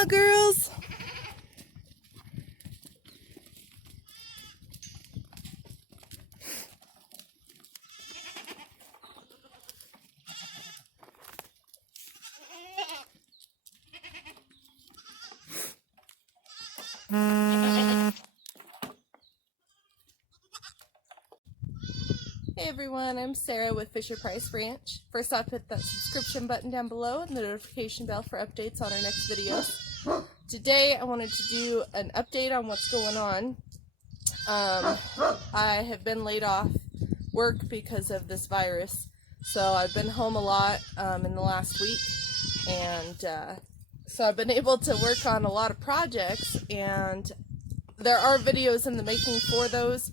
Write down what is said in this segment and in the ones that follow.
on, girls. Hey everyone, I'm Sarah with Fisher Price Ranch. First off, hit that subscription button down below and the notification bell for updates on our next videos. Today I wanted to do an update on what's going on. I have been laid off work because of this virus, so I've been home a lot in the last week, and so I've been able to work on a lot of projects, and there are videos in the making for those,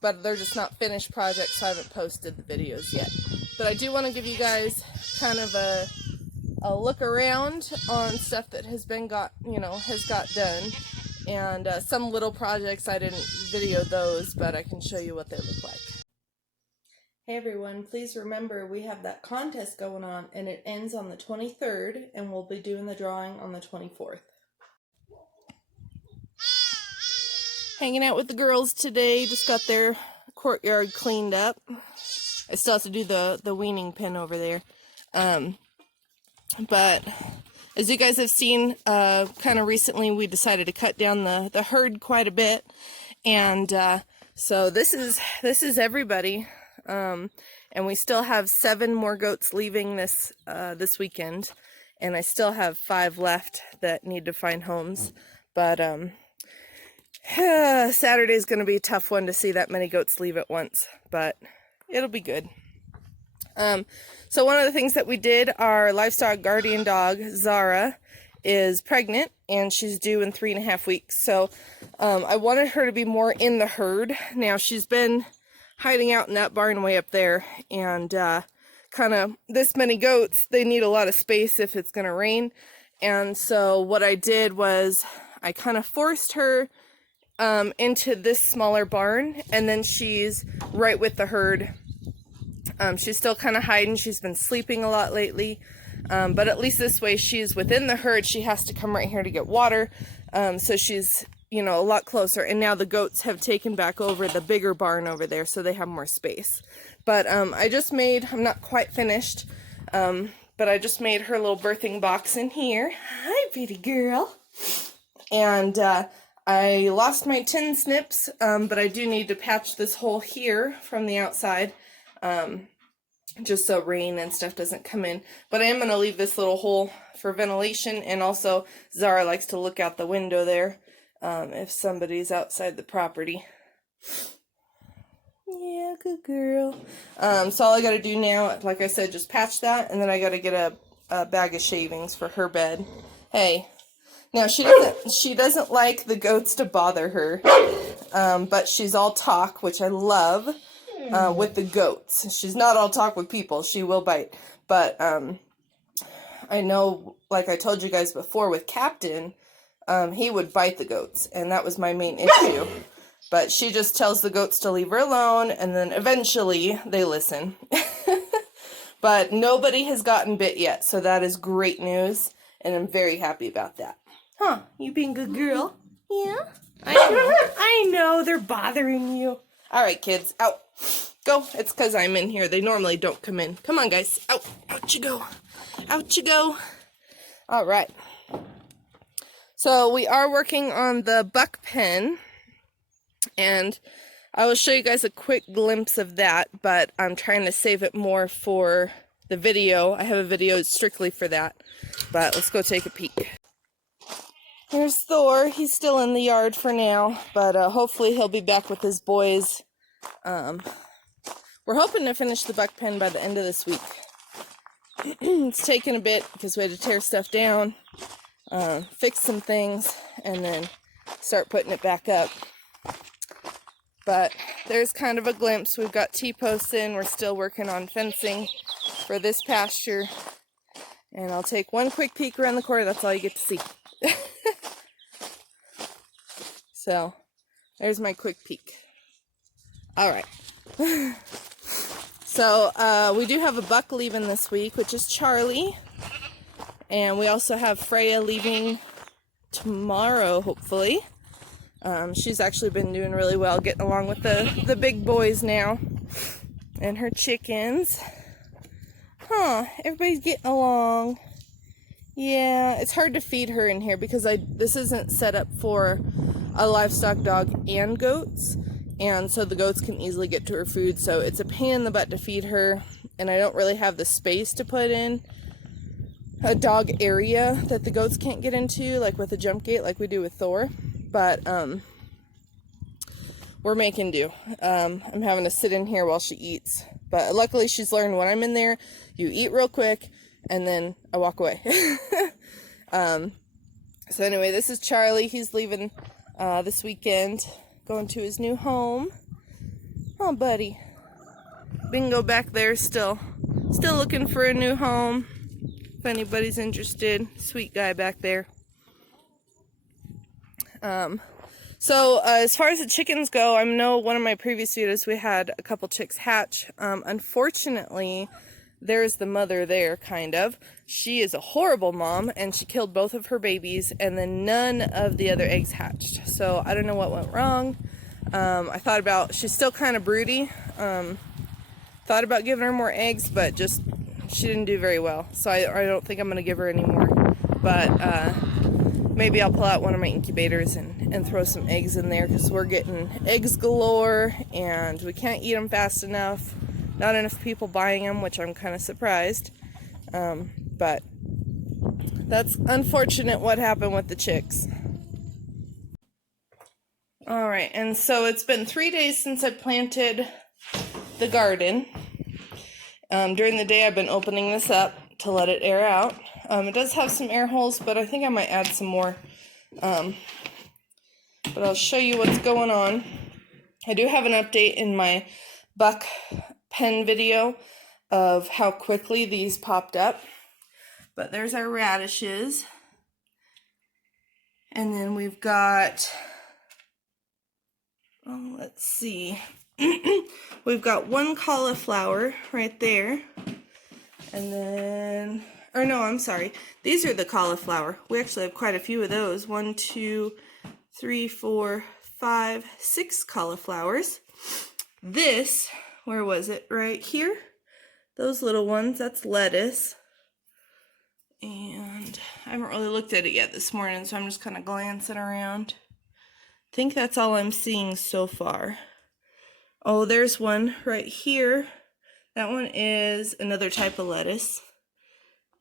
but they're just not finished projects, so I haven't posted the videos yet. But I do want to give you guys kind of a look around on stuff that has got done, and some little projects I didn't video those, but I can show you what they look like. Hey everyone, please remember we have that contest going on, and it ends on the 23rd, and we'll be doing the drawing on the 24th. Hanging out with the girls today, just got their courtyard cleaned up. I still have to do the weaning pen over there. But as you guys have seen, kind of recently we decided to cut down the herd quite a bit. And so this is everybody. And we still have 7 more goats leaving this weekend. And I still have 5 left that need to find homes. But Saturday's going to be a tough one to see that many goats leave at once, but it'll be good. So one of the things that we did, our livestock guardian dog, Zara, is pregnant, and she's due in 3.5 weeks. So I wanted her to be more in the herd. Now, she's been hiding out in that barn way up there, and kind of this many goats, they need a lot of space if it's going to rain. And so what I did was I kind of forced her into this smaller barn, and then she's right with the herd. She's still kind of hiding. She's been sleeping a lot lately, but at least this way she's within the herd. She has to come right here to get water, so she's a lot closer. And now the goats have taken back over the bigger barn over there, so they have more space. But I'm not quite finished, but I just made her little birthing box in here. Hi, pretty girl. And I lost my tin snips, but I do need to patch this hole here from the outside, just so rain and stuff doesn't come in. But I am going to leave this little hole for ventilation, and also Zara likes to look out the window there if somebody's outside the property. Yeah, good girl. So all I got to do now, like I said, just patch that, and then I got to get a bag of shavings for her bed. Hey. Now, she doesn't like the goats to bother her, but she's all talk, which I love, with the goats. She's not all talk with people. She will bite. But I know, like I told you guys before, with Captain, he would bite the goats, and that was my main issue. But she just tells the goats to leave her alone, and then eventually they listen. But nobody has gotten bit yet, so that is great news, and I'm very happy about that. Huh, you being a good girl? Yeah? I know, they're bothering you. Alright, kids, out. Go. It's because I'm in here. They normally don't come in. Come on, guys. Out. Out you go. Out you go. Alright. So, we are working on the buck pen, and I will show you guys a quick glimpse of that, but I'm trying to save it more for the video. I have a video strictly for that, but let's go take a peek. Here's Thor. He's still in the yard for now, but hopefully he'll be back with his boys. We're hoping to finish the buck pen by the end of this week. It's taken a bit because we had to tear stuff down, fix some things, and then start putting it back up. But there's kind of a glimpse. We've got T-posts in. We're still working on fencing for this pasture. And I'll take one quick peek around the corner. That's all you get to see. So, there's my quick peek. Alright. So, we do have a buck leaving this week, which is Charlie. And we also have Freya leaving tomorrow, hopefully. She's actually been doing really well, getting along with the big boys now. And her chickens. Huh, everybody's getting along. Yeah, it's hard to feed her in here because this isn't set up for a livestock dog and goats, and so the goats can easily get to her food, so it's a pain in the butt to feed her, and I don't really have the space to put in a dog area that the goats can't get into, like with a jump gate like we do with Thor, but we're making do. I'm having to sit in here while she eats, but luckily she's learned when I'm in there, you eat real quick, and then I walk away. So anyway, this is Charlie. He's leaving this weekend, going to his new home. Oh, buddy. Bingo back there still looking for a new home. If anybody's interested, sweet guy back there. So as far as the chickens go, I know one of my previous videos we had a couple chicks hatch. Unfortunately, there's the mother there, kind of. She is a horrible mom, and she killed both of her babies, and then none of the other eggs hatched. So I don't know what went wrong. I thought about, she's still kind of broody. Thought about giving her more eggs, but just, she didn't do very well. So I don't think I'm going to give her any more. But maybe I'll pull out one of my incubators and throw some eggs in there, because we're getting eggs galore, and we can't eat them fast enough. Not enough people buying them, which I'm kind of surprised. But that's unfortunate what happened with the chicks. Alright, and so it's been 3 days since I planted the garden. During the day I've been opening this up to let it air out. It does have some air holes, but I think I might add some more. But I'll show you what's going on. I do have an update in my buck pen video of how quickly these popped up. But there's our radishes. And then we've got, oh, let's see. We've got one cauliflower right there. And then, or no, I'm sorry. These are the cauliflower. We actually have quite a few of those. 1, 2, 3, 4, 5, 6 cauliflowers. This, where was it? Right here. Those little ones, that's lettuce. And I haven't really looked at it yet this morning, so I'm just kind of glancing around. I think that's all I'm seeing so far. Oh, there's one right here. That one is another type of lettuce.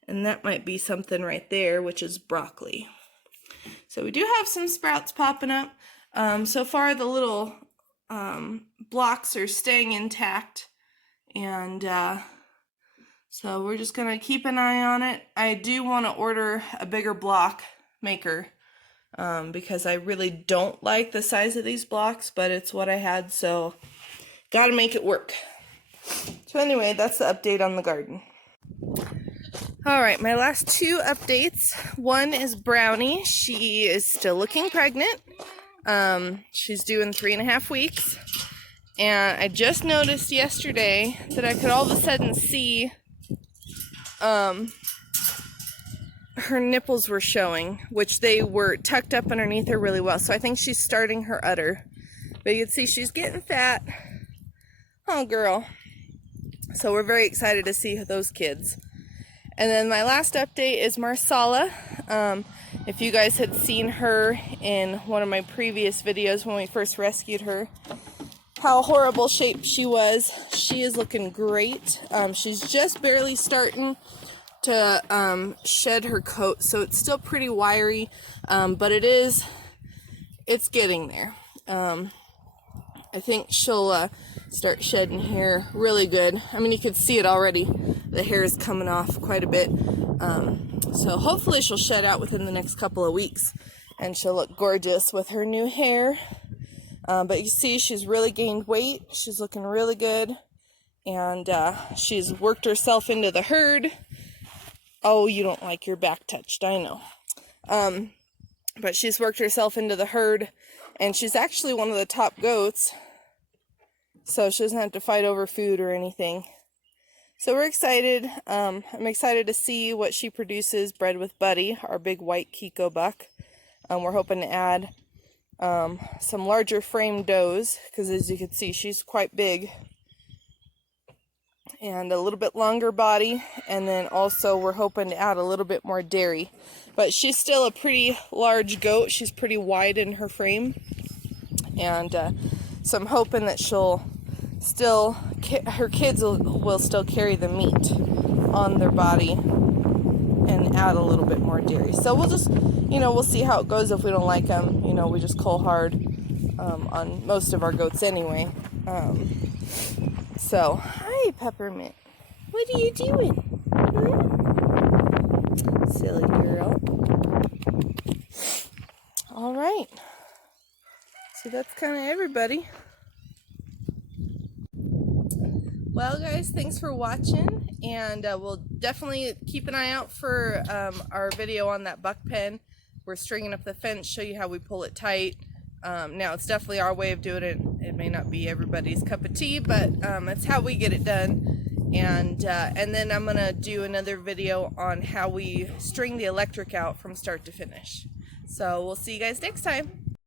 And that might be something right there, which is broccoli. So we do have some sprouts popping up. So far the little blocks are staying intact. And so we're just going to keep an eye on it. I do want to order a bigger block maker because I really don't like the size of these blocks, but it's what I had, so got to make it work. So anyway, that's the update on the garden. Alright, my last 2 updates. One is Brownie. She is still looking pregnant. She's due in 3.5 weeks. And I just noticed yesterday that I could all of a sudden see her nipples were showing, which they were tucked up underneath her really well. So I think she's starting her udder. But you can see she's getting fat. Oh, girl. So we're very excited to see those kids. And then my last update is Marsala. If you guys had seen her in one of my previous videos when we first rescued her, how horrible shape she was. She is looking great. She's just barely starting to shed her coat, so it's still pretty wiry, but it's getting there. I think she'll start shedding hair really good. I mean, you can see it already. The hair is coming off quite a bit. So hopefully she'll shed out within the next couple of weeks, and she'll look gorgeous with her new hair. But you see, she's really gained weight. She's looking really good. And she's worked herself into the herd. Oh, you don't like your back touched, I know. But she's worked herself into the herd. And she's actually one of the top goats. So she doesn't have to fight over food or anything. So we're excited. I'm excited to see what she produces bred with Buddy, our big white Kiko buck. We're hoping to add some larger frame does, because as you can see, she's quite big. And a little bit longer body, and then also we're hoping to add a little bit more dairy. But she's still a pretty large goat. She's pretty wide in her frame, and so I'm hoping that she'll still, her kids will still carry the meat on their body and add a little bit more dairy. So we'll just, we'll see how it goes. If we don't like them, we just cull hard on most of our goats anyway. So, hi Peppermint. What are you doing? Hmm? Silly girl. All right. So that's kind of everybody. Well, guys, thanks for watching, and we'll definitely keep an eye out for our video on that buck pen. We're stringing up the fence, show you how we pull it tight. Now, it's definitely our way of doing it. It may not be everybody's cup of tea, but it's how we get it done. And then I'm going to do another video on how we string the electric out from start to finish. So we'll see you guys next time.